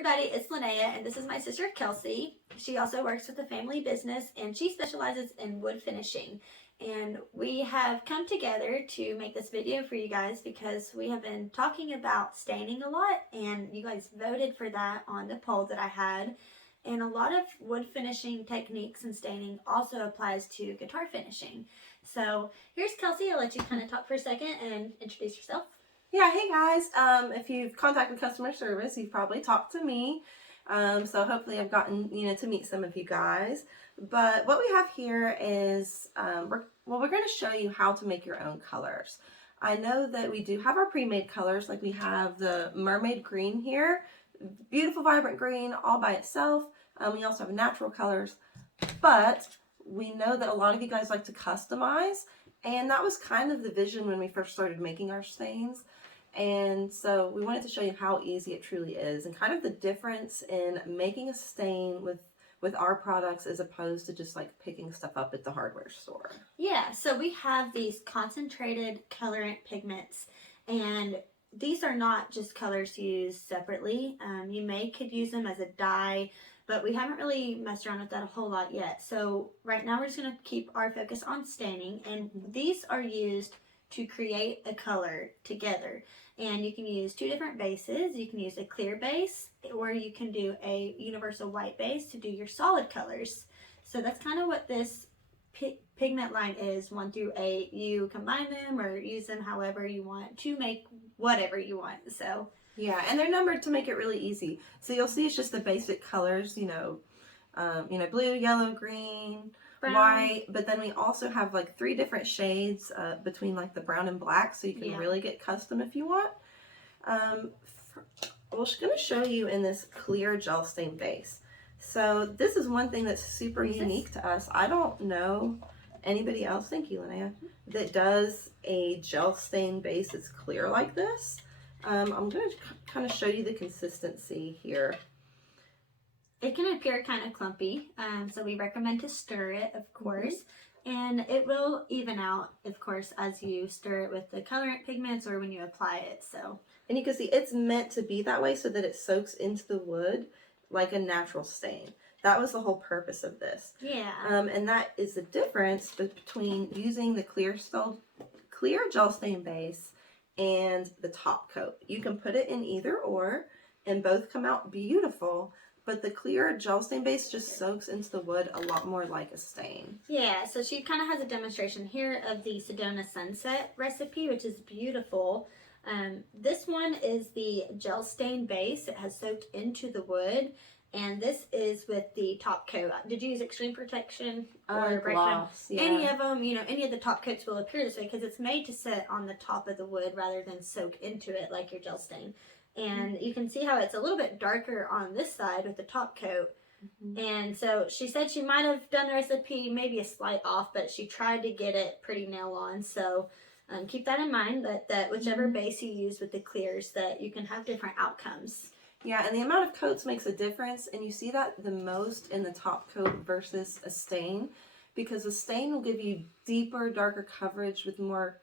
everybody, it's Linnea, and this is my sister Kelsey. She also works with a family business, and she specializes in wood finishing. And we have come together to make this video for you guys because we have been talking about staining a lot, and you guys voted for that on the poll that I had. And a lot of wood finishing techniques and staining also applies to guitar finishing. So here's Kelsey. I'll let you kind of talk for a second and introduce yourself. Yeah, hey guys, if you've contacted customer service, you've probably talked to me, so hopefully I've gotten, to meet some of you guys. But what we have here is, we're going to show you how to make your own colors. I know that we do have our pre-made colors, like we have the mermaid green here, beautiful vibrant green all by itself. We also have natural colors, but we know that a lot of you guys like to customize, and that was kind of the vision when we first started making our stains. And so we wanted to show you how easy it truly is and kind of the difference in making a stain with our products as opposed to just like picking stuff up at the hardware store. Yeah, so we have these concentrated colorant pigments, and these are not just colors used separately. You could use them as a dye, but we haven't really messed around with that a whole lot yet. So right now we're just going to keep our focus on staining, and these are used to create a color together. And you can use two different bases. You can use a clear base, or you can do a universal white base to do your solid colors. So that's kind of what this pigment line is, 1 through 8. You combine them or use them however you want to make whatever you want. So yeah, and they're numbered to make it really easy. So you'll see it's just the basic colors, blue, yellow, green, brown, white, but then we also have like 3 different shades between like the brown and black, so you can really get custom if you want. We're going to show you in this clear gel stain base. So this is one thing that's super unique to us. I don't know anybody else, thank you Linnea, that does a gel stain base that's clear like this. I'm going to kind of show you the consistency here. It can appear kind of clumpy, so we recommend to stir it, of course, and it will even out, of course, as you stir it with the colorant pigments or when you apply it. And you can see it's meant to be that way so that it soaks into the wood like a natural stain. That was the whole purpose of this. Yeah. And that is the difference between using the clear gel stain base and the top coat. You can put it in either or, and both come out beautiful. But the clear gel stain base just soaks into the wood a lot more like a stain. Yeah, so she kind of has a demonstration here of the Sedona Sunset recipe, which is beautiful. This one is the gel stain base. It has soaked into the wood. And this is with the top coat. Did you use extreme protection or gloss? Yeah. Any of them, any of the top coats will appear this way because it's made to sit on the top of the wood rather than soak into it like your gel stain. And you can see how it's a little bit darker on this side with the top coat. And so she said she might have done the recipe maybe a slight off, but she tried to get it pretty nail on. So keep that in mind, that whichever base you use with the clears, that you can have different outcomes. Yeah, and the amount of coats makes a difference, and you see that the most in the top coat versus a stain, because a stain will give you deeper, darker coverage with more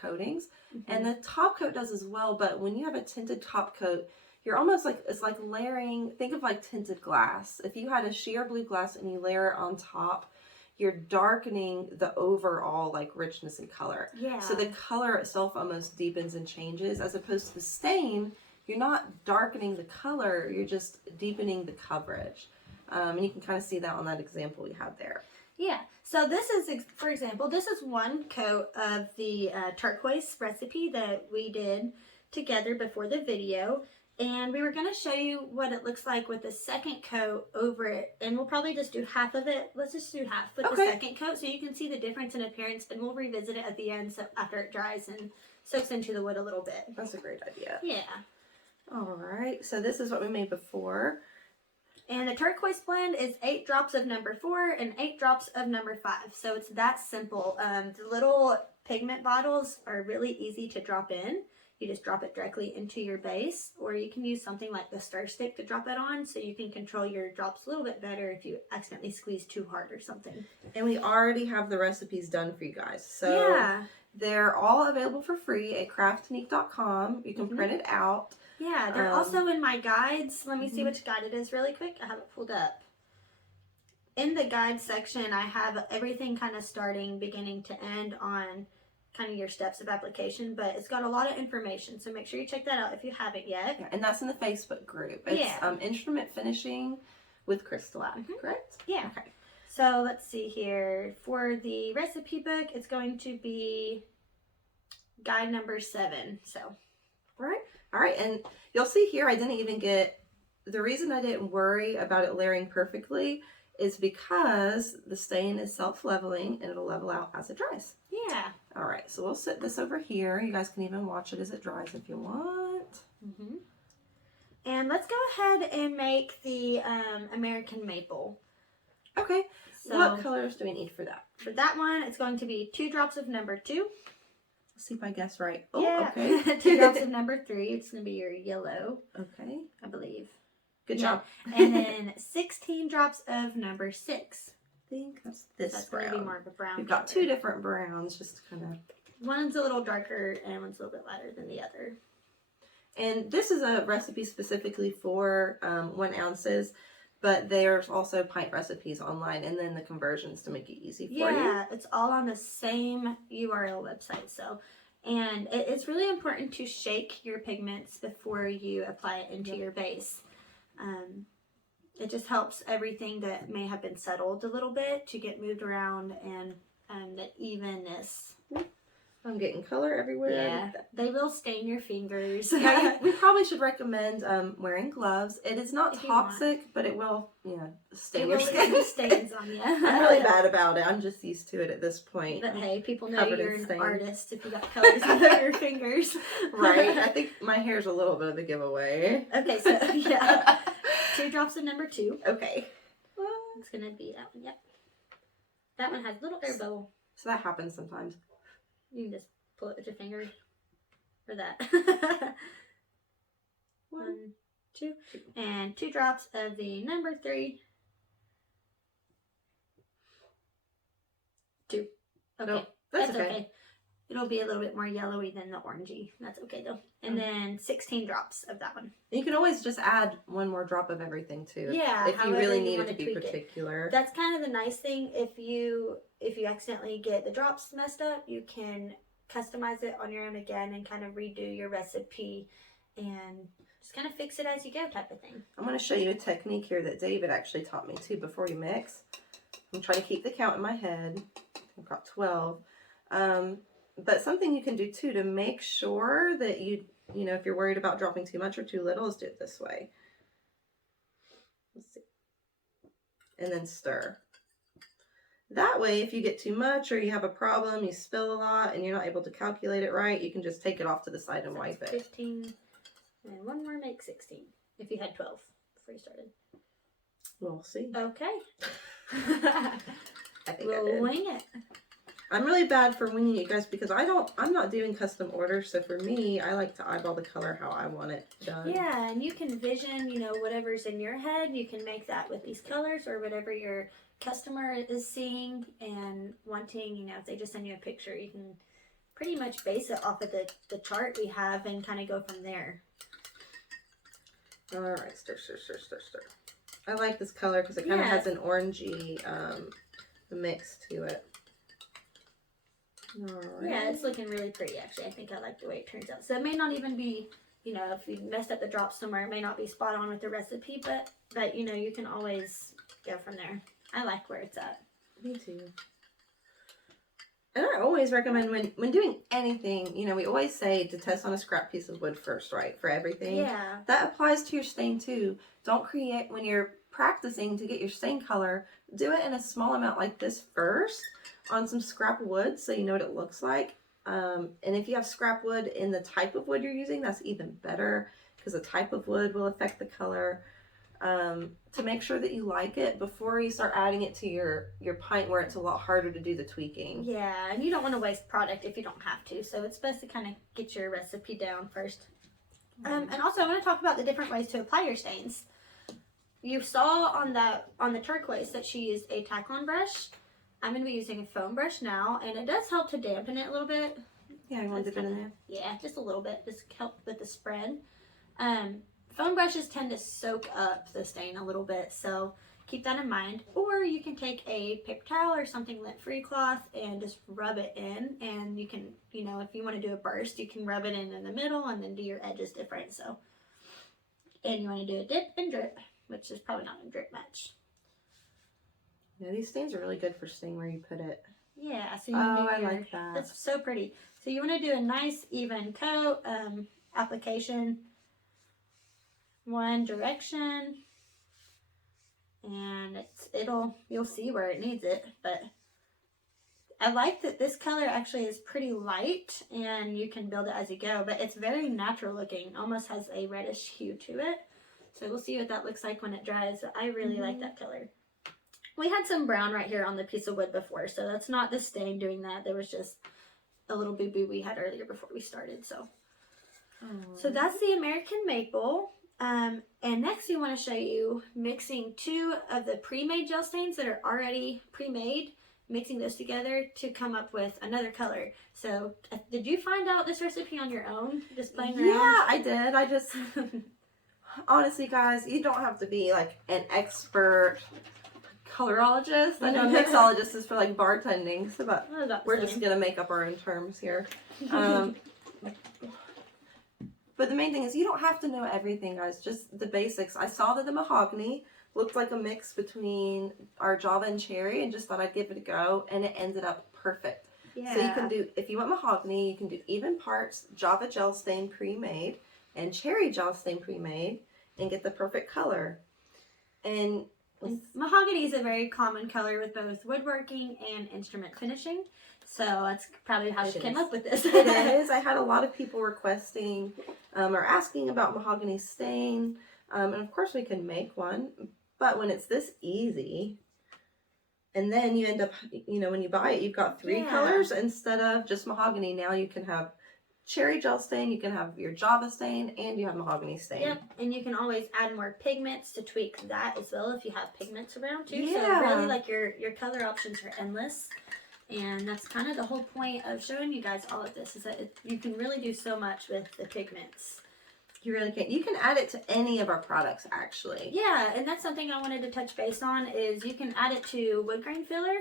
coatings, and the top coat does as well. But when you have a tinted top coat, you're almost like, it's like layering, think of like tinted glass. If you had a sheer blue glass and you layer it on top, you're darkening the overall like richness and color. Yeah. So the color itself almost deepens and changes, as opposed to the stain, you're not darkening the color, you're just deepening the coverage. And you can kind of see that on that example we had there. Yeah, so this is, for example, this is one coat of the turquoise recipe that we did together before the video. And we were going to show you what it looks like with the second coat over it. And we'll probably just do half of it. Let's just do half with the second coat so you can see the difference in appearance. And we'll revisit it at the end so after it dries and soaks into the wood a little bit. That's a great idea. Yeah. All right, so this is what we made before. And the turquoise blend is 8 drops of number 4 and 8 drops of number 5. So it's that simple. The little pigment bottles are really easy to drop in. you just drop it directly into your base, or you can use something like the stir stick to drop it on, so you can control your drops a little bit better if you accidentally squeeze too hard or something. And we already have the recipes done for you guys. So yeah, they're all available for free at craftunique.com. You can print it out. Yeah, they're also in my guides. Let me see Mhm. which guide it is really quick. I have it pulled up. In the guide section, I have everything kind of starting beginning to end on kind of your steps of application, but it's got a lot of information, so make sure you check that out if you haven't yet. Yeah, and that's in the Facebook group. It's Yeah. Instrument Finishing with CrystaLac, correct? Yeah. Okay. So let's see here. For the recipe book, it's going to be guide number 7. So, All right, and you'll see here I didn't even get, the reason I didn't worry about it layering perfectly is because the stain is self-leveling and it'll level out as it dries. yeah. All right, so we'll set this over here. You guys can even watch it as it dries if you want. And let's go ahead and make the American Maple. Okay, So what colors do we need for that? for that one, it's going to be 2 drops of number 2. Let's see if I guess right. Oh, Yeah. okay. 2 drops of number 3. It's going to be your yellow, Okay, I believe. good Yeah. job. And then 16 drops of number 6. I think that's this That's brown. going to be more of a brown. We've got color. 2 different browns, just to kind of. One's a little darker and one's a little bit lighter than the other. And this is a recipe specifically for 1 ounces, but there's also pint recipes online, and then the conversions to make it easy for you. Yeah, it's all on the same URL website. So, and it's really important to shake your pigments before you apply it into your base. It just helps everything that may have been settled a little bit to get moved around, and the evenness. I'm getting color everywhere. Yeah, they will stain your fingers. Yeah, we probably should recommend wearing gloves. It is not If you want. toxic, but it will, stain It your will skin. leave stains on you. I'm really bad about it. I'm just used to it at this point. But hey, people know Covered in you're an stain. artist if you got colors on your fingers. Right? I think my hair's a little bit of a giveaway. Okay, so yeah. 2 drops of number 2. Okay. It's gonna be that one, yep. That one has a little air bubble. So that happens sometimes. You can just pull it with your finger. For that. 1, 2. And 2 drops of the number 3. 2. Okay. Nope, that's okay. Okay. It'll be a little bit more yellowy than the orangey. That's okay though. And then 16 drops of that one. You can always just add 1 more drop of everything too. Yeah, If you however really you need it wanna to be tweak it. particular. That's kind of the nice thing. If you accidentally get the drops messed up, you can customize it on your own again and kind of redo your recipe and just kind of fix it as you go type of thing. I'm going to show you a technique here that David actually taught me too before you mix. I'm trying to keep the count in my head. I've got 12. But something you can do too to make sure that if you're worried about dropping too much or too little, is do it this way. Let's see. And then stir. That way, if you get too much or you have a problem, you spill a lot and you're not able to calculate it right, you can just take it off to the side and wipe it. 15 and 1 more makes 16 if you had 12 before you started. We'll see. Okay. I think I We'll did. wing it. I'm really bad for winging it, guys, because I'm not doing custom orders. So for me, I like to eyeball the color how I want it done. Yeah, and you can vision, whatever's in your head. You can make that with these colors or whatever your customer is seeing and wanting. If they just send you a picture, you can pretty much base it off of the chart we have and kind of go from there. All right, stir, stir, stir, stir, stir. I like this color because it kind of has an orangey mix to it. All right. Yeah, it's looking really pretty actually. I think I like the way it turns out. So it may not even be, if you messed up the drops somewhere, it may not be spot on with the recipe, but you can always go from there. I like where it's at. Me too. And I always recommend when doing anything, we always say to test on a scrap piece of wood first, right? For everything. Yeah. That applies to your stain too. Don't create, when you're practicing to get your stain color, do it in a small amount like this first on some scrap wood so you know what it looks like. And if you have scrap wood in the type of wood you're using, that's even better because the type of wood will affect the color. to make sure that you like it before you start adding it to your paint, where it's a lot harder to do the tweaking. Yeah, and you don't want to waste product if you don't have to, so it's best to kind of get your recipe down first. And also I want to talk about the different ways to apply your stains. You saw on the turquoise that she used a tack-on brush. I'm going to be using a foam brush now, and it does help to dampen it a little bit. Yeah, you want to dip it in there? Yeah, just a little bit. Just help with the spread. Foam brushes tend to soak up the stain a little bit, so keep that in mind. Or you can take a paper towel or something lint-free cloth and just rub it in, and you can, you know, if you want to do a burst, you can rub it in the middle and then do your edges different. So, and you want to do a dip and drip, which is probably not going to drip much. Yeah, these stains are really good for staying where you put it. Yeah, so you want to do I like that. That's so pretty. So you want to do a nice even coat, application, one direction, and you'll see where it needs it. But I like that this color actually is pretty light, and you can build it as you go, but it's very natural looking, almost has a reddish hue to it. So we'll see what that looks like when it dries. I really like that color. We had some brown right here on the piece of wood before, so that's not the stain doing that. There was just a little boo-boo we had earlier before we started. So that's the American Maple. And next we want to show you mixing 2 of the pre-made gel stains that are already pre-made, mixing those together to come up with another color. So did you find out this recipe on your own, just playing around? Yeah, I did. I just, honestly guys, you don't have to be like an expert colorologist. I know mixologist is for like bartending, so but we're just gonna make up our own terms here. But the main thing is you don't have to know everything, guys, just the basics. I saw that the mahogany looked like a mix between our Java and cherry, and just thought I'd give it a go, and it ended up perfect. Yeah. So you can do, if you want mahogany, you can do even parts Java gel stain pre-made and cherry gel stain pre-made and get the perfect color. And mahogany is a very common color with both woodworking and instrument finishing. So that's probably how she came up with this. It is. I had a lot of people requesting or asking about mahogany stain. And of course we can make one. But when it's this easy, and then you end up, you know, when you buy it, you've got 3 colors instead of just mahogany. Now you can have cherry gel stain, you can have your Java stain, and you have mahogany stain. Yep, and you can always add more pigments to tweak that as well if you have pigments around too. Yeah. So really, like, your color options are endless. And that's kind of the whole point of showing you guys all of this, is that you can really do so much with the pigments. You really can. You can add it to any of our products, actually. Yeah, and that's something I wanted to touch base on, is you can add it to wood grain filler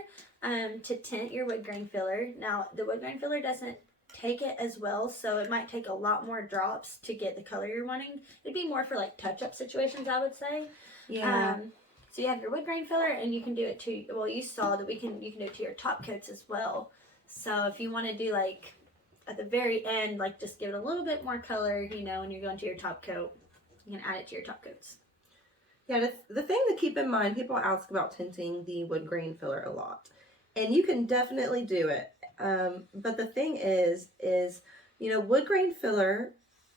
to tint your wood grain filler. Now, the wood grain filler doesn't take it as well, so it might take a lot more drops to get the color you're wanting. It'd be more for like touch-up situations, I would say. Yeah. So you have your wood grain filler, and you can do it to, well, you saw that you can do it to your top coats as well. So if you want to do, like, at the very end, like, just give it a little bit more color, you know, when you're going to your top coat, you can add it to your top coats. Yeah, the thing to keep in mind, people ask about tinting the wood grain filler a lot, and you can definitely do it. But the thing is, you know, wood grain filler,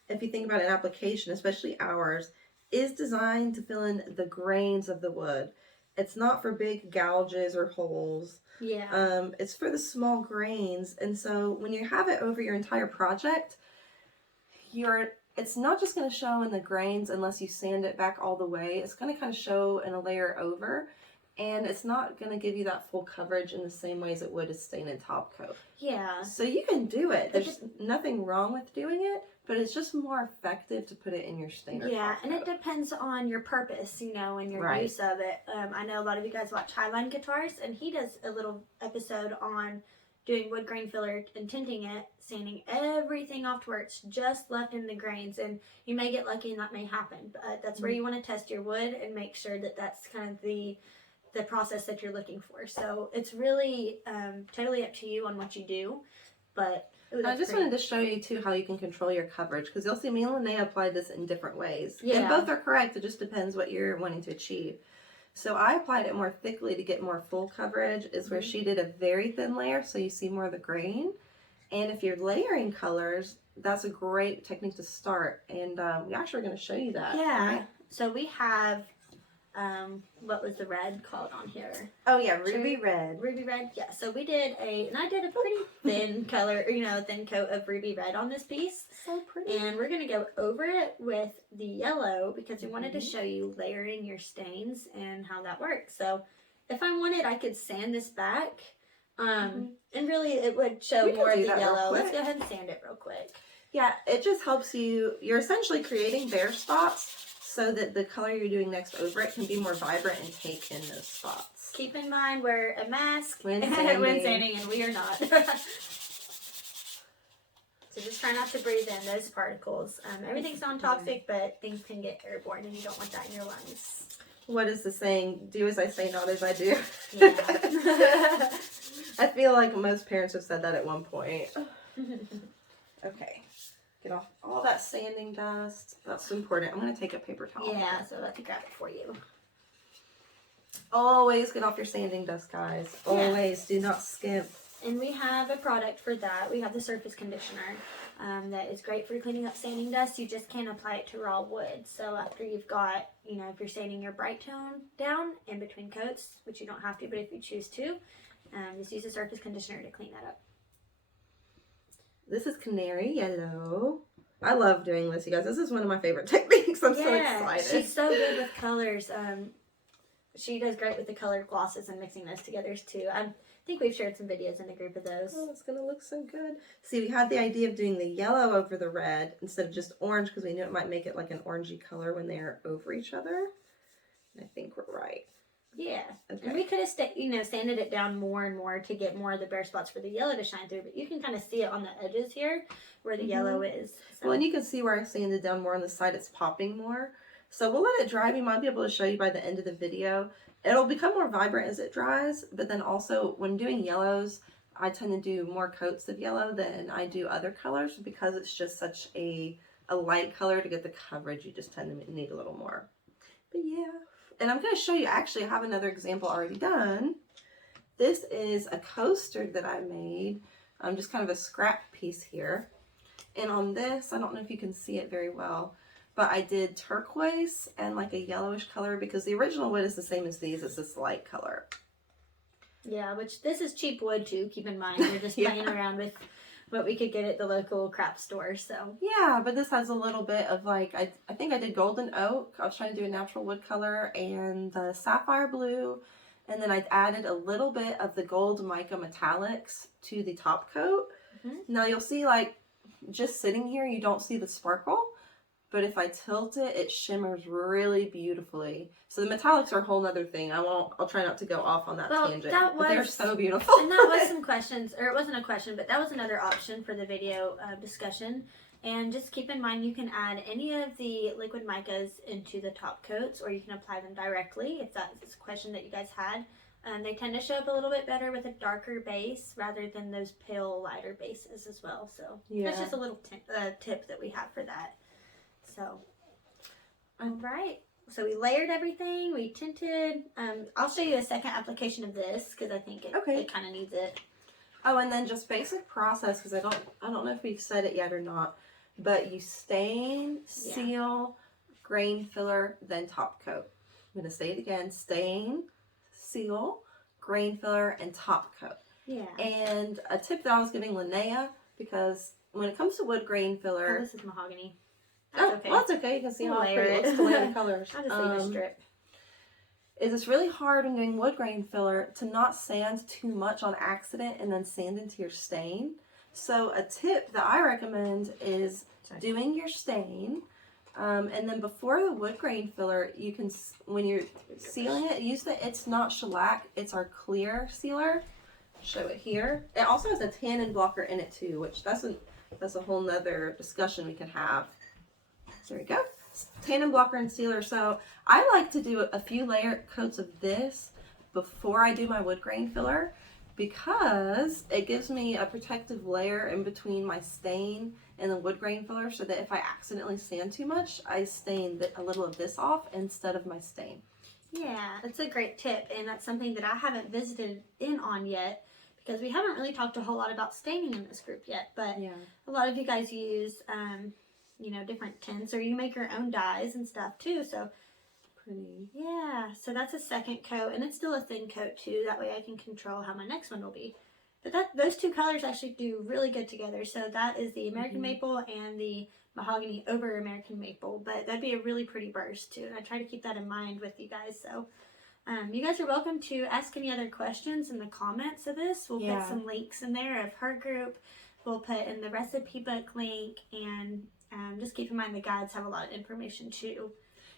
if you think about an application, especially ours, is designed to fill in the grains of the wood. It's not for big gouges or holes. Yeah. It's for the small grains. And so when you have it over your entire project, it's not just going to show in the grains unless you sand it back all the way. It's going to kind of show in a layer over. And it's not going to give you that full coverage in the same way as it would a stain and top coat. Yeah. So you can do it. There's nothing wrong with doing it, but it's just more effective to put it in your stain or top and coat. it depends on your purpose, you know, and your use of it. I know a lot of you guys watch Highline Guitars, and he does a little episode on doing wood grain filler and tinting it, sanding everything off to where it's just left in the grains, and you may get lucky and that may happen. But that's where you want to test your wood and make sure that that's kind of the process that you're looking for. So it's really totally up to you on what you do. But I just wanted to show you too how you can control your coverage, because you'll see me and Linnea applied this in different ways. Yeah. And both are correct. It just depends what you're wanting to achieve. So I applied it more thickly to get more full coverage, is where she did a very thin layer so you see more of the grain. And if you're layering colors, that's a great technique to start. And we actually are going to show you that. Yeah. Right? So we have what was the red called on here? Oh yeah, ruby red. Ruby red, yeah. So we did and I did a pretty thin color, thin coat of ruby red on this piece. So pretty. And we're going to go over it with the yellow because we wanted to show you layering your stains and how that works. So if I wanted, I could sand this back. And really it would show more of the yellow. Let's go ahead and sand it real quick. Yeah, it just helps you. You're essentially creating bare spots so that the color you're doing next over it can be more vibrant and take in those spots. Keep in mind we're a mask when sanding and we are not. So just try not to breathe in those particles. Everything's non-toxic, but things can get airborne and you don't want that in your lungs. What is the saying? Do as I say, not as I do. Yeah. I feel like most parents have said that at one point. Okay. Get off all that sanding dust. That's important. I'm going to take a paper towel. Yeah, so let me grab it for you. Always get off your sanding dust, guys. Always. Do not skimp. And we have a product for that. We have the surface conditioner that is great for cleaning up sanding dust. You just can't apply it to raw wood. So after you've got, if you're sanding your bright tone down in between coats, which you don't have to, but if you choose to, just use the surface conditioner to clean that up. This is canary yellow. I love doing this, you guys. This is one of my favorite techniques. I'm so excited. She's so good with colors. She does great with the colored glosses and mixing those together too. I think we've shared some videos in the group of those. Oh, it's going to look so good. See, we had the idea of doing the yellow over the red instead of just orange because we knew it might make it like an orangey color when they're over each other. And I think we're right. Yeah. Okay. And we could have sanded it down more and more to get more of the bare spots for the yellow to shine through, but you can kind of see it on the edges here where the yellow is. So. Well, and you can see where I sanded down more on the side, it's popping more. So we'll let it dry. We might be able to show you by the end of the video. It'll become more vibrant as it dries, but then also when doing yellows, I tend to do more coats of yellow than I do other colors because it's just such a light color. To get the coverage, you just tend to need a little more. But yeah. And I'm going to show you, actually, I have another example already done. This is a coaster that I made. Just kind of a scrap piece here. And on this, I don't know if you can see it very well, but I did turquoise and like a yellowish color because the original wood is the same as these. It's this light color. Yeah, which this is cheap wood too, keep in mind. We're just playing around with what we could get at the local craft store, so. Yeah, but this has a little bit of like, I think I did golden oak. I was trying to do a natural wood color and the sapphire blue. And then I added a little bit of the gold mica metallics to the top coat. Now you'll see like just sitting here, you don't see the sparkle. But if I tilt it, it shimmers really beautifully. So the metallics are a whole nother thing. I'll try not to go off on that tangent. But they're so beautiful. And that was some questions, or it wasn't a question, but that was another option for the video discussion. And just keep in mind, you can add any of the liquid micas into the top coats, or you can apply them directly if that's a question that you guys had. They tend to show up a little bit better with a darker base rather than those pale, lighter bases as well. So that's just a little tip that we have for that. So, all right. So we layered everything. We tinted. I'll show you a second application of this because I think it kind of needs it. Oh, and then just basic process because I don't know if we've said it yet or not, but you stain, seal, grain filler, then top coat. I'm gonna say it again: stain, seal, grain filler, and top coat. Yeah. And a tip that I was giving Linnea, because when it comes to wood grain filler, this is mahogany. That's okay. Well, that's okay. You can see how pretty it looks to layer the colors. I'll just leave a strip. It's really hard when doing wood grain filler to not sand too much on accident and then sand into your stain. So a tip that I recommend is doing your stain, and then before the wood grain filler, you can, when you're sealing it, it's not shellac, it's our clear sealer. Show it here. It also has a tannin blocker in it too, which that's a whole nother discussion we could have. There we go. Tannin blocker and sealer. So I like to do a few layer coats of this before I do my wood grain filler because it gives me a protective layer in between my stain and the wood grain filler so that if I accidentally sand too much, I stain a little of this off instead of my stain. Yeah, that's a great tip, and that's something that I haven't visited in on yet because we haven't really talked a whole lot about staining in this group yet, but a lot of you guys use different tints, or you make your own dyes and stuff too. So pretty. Yeah, so that's a second coat, and it's still a thin coat too. That way I can control how my next one will be. But those two colors actually do really good together. So that is the American Maple and the Mahogany over American Maple. But that'd be a really pretty burst too, and I try to keep that in mind with you guys. So you guys are welcome to ask any other questions in the comments of this. We'll put some links in there of her group. We'll put in the recipe book link, and just keep in mind the guides have a lot of information too.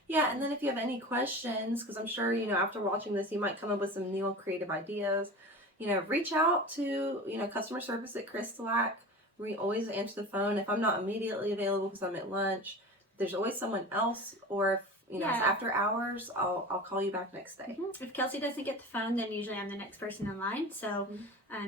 Yeah, and then if you have any questions, because I'm sure, you know, after watching this, you might come up with some new creative ideas, you know, reach out to, you know, customer service at CrystaLac. We always answer the phone. If I'm not immediately available because I'm at lunch, there's always someone else, or if, you know, it's after hours, I'll call you back next day. If Kelsey doesn't get the phone, then usually I'm the next person in line. So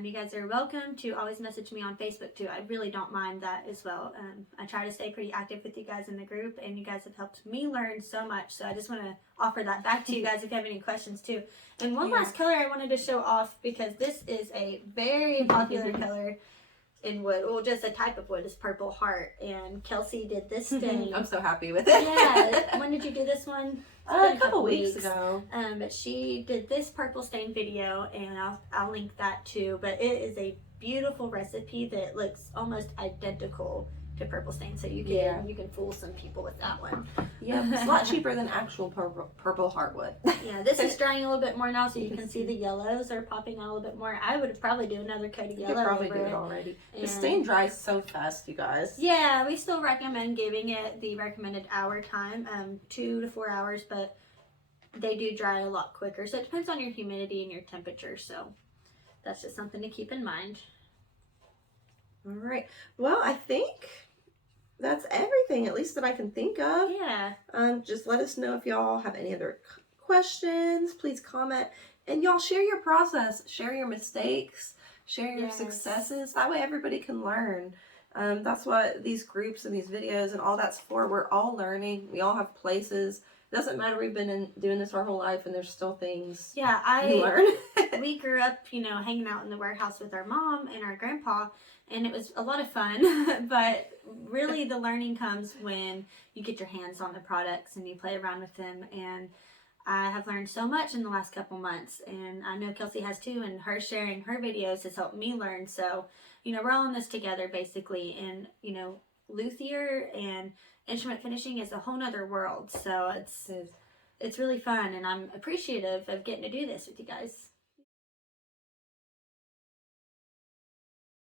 you guys are welcome to always message me on Facebook too. I really don't mind that as well. I try to stay pretty active with you guys in the group, and you guys have helped me learn so much. So I just want to offer that back to you guys if you have any questions too. And one last color I wanted to show off, because this is a very popular color in wood. Well, just a type of wood is Purple Heart, and Kelsey did this stain. I'm so happy with it. Yeah. When did you do this one? A couple weeks ago. But she did this purple stain video, and I'll link that too. But it is a beautiful recipe that looks almost identical to purple stain, so you can fool some people with that one. Yeah, it's a lot cheaper than actual purple heartwood. Yeah, this is drying a little bit more now, so you can see the yellows are popping out a little bit more. I would probably do another coat of yellow. You could probably do it already. The stain dries so fast, you guys. Yeah, we still recommend giving it the recommended hour time, 2 to 4 hours, but they do dry a lot quicker. So it depends on your humidity and your temperature. So that's just something to keep in mind. All right. Well, I think that's everything, at least that I can think of. Yeah. Just let us know if y'all have any other questions. Please comment. And y'all share your process. Share your mistakes. Share your successes. That way everybody can learn. That's what these groups and these videos and all that's for. We're all learning. We all have places. It doesn't matter. We've been doing this our whole life, and there's still things we learn. We grew up, you know, hanging out in the warehouse with our mom and our grandpa, and it was a lot of fun. But really, the learning comes when you get your hands on the products and you play around with them. And I have learned so much in the last couple months, and I know Kelsey has too. And her sharing her videos has helped me learn. So, you know, we're all in this together basically. And you know, luthier and instrument finishing is a whole nother world. So it's really fun, and I'm appreciative of getting to do this with you guys.